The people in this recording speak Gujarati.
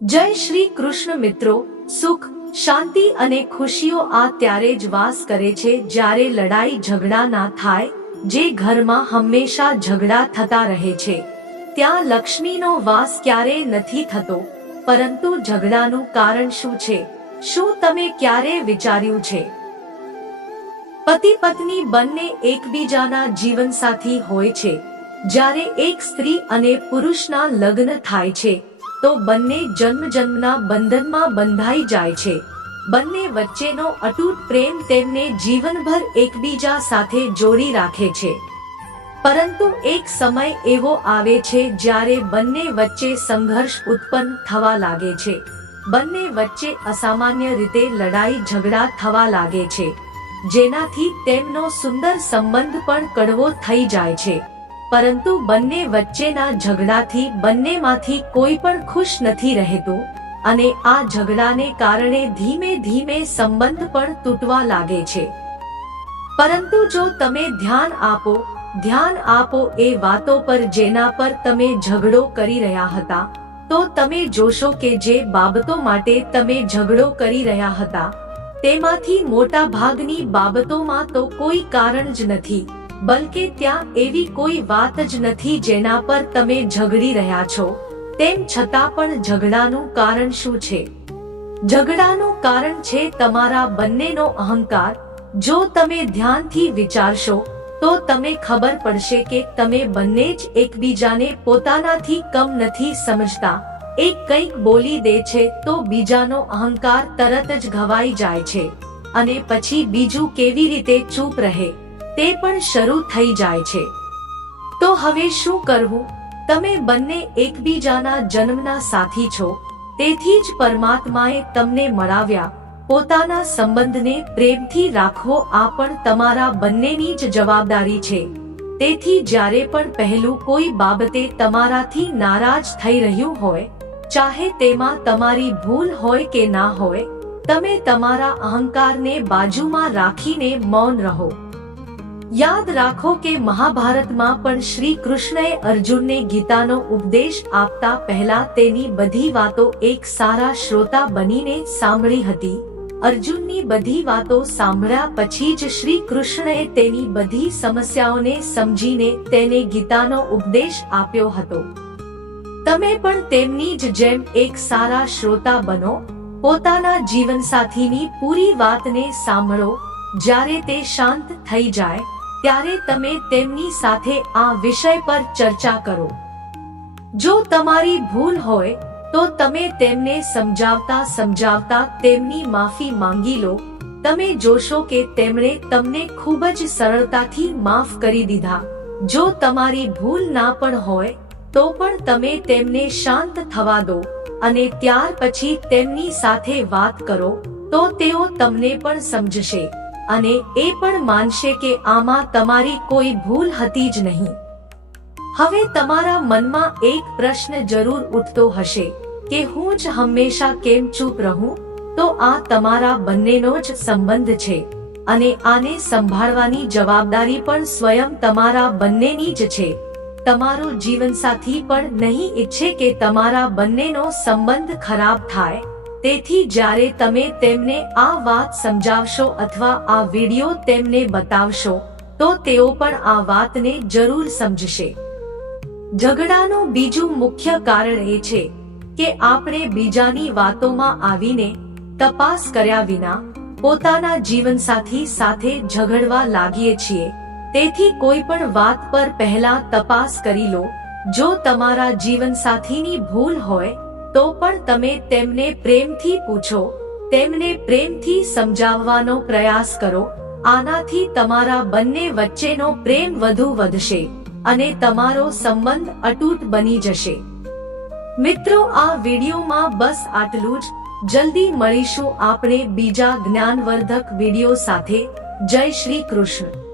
જય શ્રી કૃષ્ણ મિત્રો, સુખ, શાંતિ અને ખુશીઓ આ ત્યારે જ વાસ કરે છે જ્યારે લડાઈ ઝઘડા ના થાય, જે ઘરમાં હંમેશા ઝઘડા થતા રહે છે. ત્યાં લક્ષ્મીનો વાસ ક્યારેય નથી થતો, પરંતુ ઝઘડાનું કારણ શું છે? શું તમે ક્યારે વિચાર્યું છે? પતિ પત્ની બંને એકબીજાના જીવનસાથી હોય છે, જ્યારે એક સ્ત્રી અને પુરુષના લગ્ન થાય છે તો બંને જન્મ જન્મના બંધનમાં બંધાઈ જાય છે. બંને વચ્ચેનો અતૂટ પ્રેમ તેમને જીવનભર એકબીજા સાથે જોડી રાખે છે. પરંતુ એક સમય એવો આવે છે જ્યારે બંને વચ્ચે સંઘર્ષ ઉત્પન્ન થવા લાગે છે. બંને વચ્ચે અસામાન્ય રીતે લડાઈ ઝઘડા થવા લાગે છે. જેનાથી તેમનો સુંદર સંબંધ પણ કડવો થઈ જાય છે. પરંતુ બંને વચ્ચેના ઝઘડાથી બંનેમાંથી કોઈ પણ ખુશ નથી રહેતું અને આ ઝઘડાને કારણે ધીમે ધીમે સંબંધ પણ તૂટવા લાગે છે. પરંતુ જો તમે ધ્યાન આપો ધ્યાન આપો એ વાતો પર જેના પર તમે ઝઘડો કરી રહ્યા હતા, તો તમે જોશો કે જે બાબતો માટે તમે ઝઘડો કરી રહ્યા હતા, તેમાંથી મોટા ભાગની બાબતોમાં તો કોઈ કારણ જ નથી. બલકે ત્યાં એવી કોઈ વાત જ નથી જેના પર તમે ઝઘડી રહ્યા છો. તેમ છતાં પણ ઝઘડાનું કારણ શું છે? ઝઘડાનું કારણ છે તમારા બંનેનો અહંકાર. જો તમે ધ્યાનથી વિચારશો, તો તમે ખબર પડશે કે તમે બંને જ એકબીજાને પોતાનાથી કમ નથી સમજતા. એક કંઈક બોલી દે છે તો બીજાનો અહંકાર તરત જ ઘવાઈ જાય છે. અને પછી બીજું કેવી રીતે ચૂપ રહે? તે પણ શરૂ થઈ જાય છે. તો હવે શું કરવું? તમે બંને એકબીજાના જન્મના સાથી છો. તેથી જ પરમાત્માએ તમને મળાવ્યા. પોતાના સંબંધને પ્રેમથી રાખવો આ પણ તમારા બંનેની જ જવાબદારી છે. તેથી જ્યારે પણ પહેલું કોઈ બાબતે તમારાથી નારાજ થઈ રહ્યું હોય, ચાહે તેમાં તમારી ભૂલ હોય કે ના હોય, તમે તમારા અહંકારને બાજુમાં રાખીને મૌન રહો. યાદ રાખો કે મહાભારતમાં પણ શ્રી કૃષ્ણએ અર્જુનને ગીતાનો ઉપદેશ આપતા પહેલા તેની બધી વાતો એક સારા શ્રોતા બનીને સાંભળી હતી. અર્જુનની બધી વાતો સાંભળ્યા પછી જ શ્રી કૃષ્ણએ તેની બધી સમસ્યાઓને સમજીને તેને ગીતાનો ઉપદેશ આપ્યો હતો. તમે પણ તેમની જ જેમ એક સારા શ્રોતા બનો, પોતાના જીવનસાથીની પૂરી વાતને સાંભળો, જ્યારે તે શાંત થઈ જાય ત્યારે તમે તેમની સાથે આ વિષય પર ચર્ચા કરો. જો તમારી ભૂલ હોય, તો તમે તેમને સમજાવતા સમજાવતા તેમની માફી માંગી લો. તમે જોશો કે તેમણે તમને ખૂબ જ સરળતાથી માફ કરી દીધા. જો તમારી ભૂલ ના પણ હોય, તો પણ તમે તેમને શાંત થવા દો અને ત્યાર પછી તેમની સાથે વાત કરો, તો તેઓ તમને પણ સમજશે. અને એ પણ માનશે કે આમાં તમારી કોઈ ભૂલ હતી જ નહીં. હવે તમારા મનમાં એક પ્રશ્ન જરૂર ઉઠતો હશે, કે હું જ હંમેશા કેમ ચૂપ રહું? તો આ તમારા બંનેનો જ સંબંધ છે, અને આને સંભાળવાની જવાબદારી પણ સ્વયં તમારા બંનેની જ છે. તમારો જીવનસાથી પણ નહીં ઈચ્છે કે તમારા બંનેનો સંબંધ ખરાબ થાય. તેથી જ્યારે તમે તેમને આ વાત સમજાવશો અથવા આ વીડિયો તેમને બતાવશો, તો તેઓ પણ આ વાતને જરૂર સમજશે. ઝઘડાનું બીજું મુખ્ય કારણ એ છે કે આપણે બીજાની વાતોમાં આવીને તપાસ કર્યા વિના પોતાના જીવનસાથી સાથે ઝઘડવા લાગીએ છીએ. તેથી કોઈ પણ વાત પર પહેલા તપાસ કરી લો. જો તમારા જીવનસાથીની ભૂલ હોય તો પણ તમે તેમને પ્રેમથી પૂછો, તેમને પ્રેમથી સમજાવવાનો પ્રયાસ કરો, આનાથી તમારા બંને વચ્ચેનો પ્રેમ વધુ વધશે અને તમારો સંબંધ અતૂટ બની જશે. મિત્રો, આ વિડીયોમાં બસ આટલું જ. જલ્દી મળીશું આપણે બીજા જ્ઞાનવર્ધક વીડિયો સાથે. જય શ્રી કૃષ્ણ.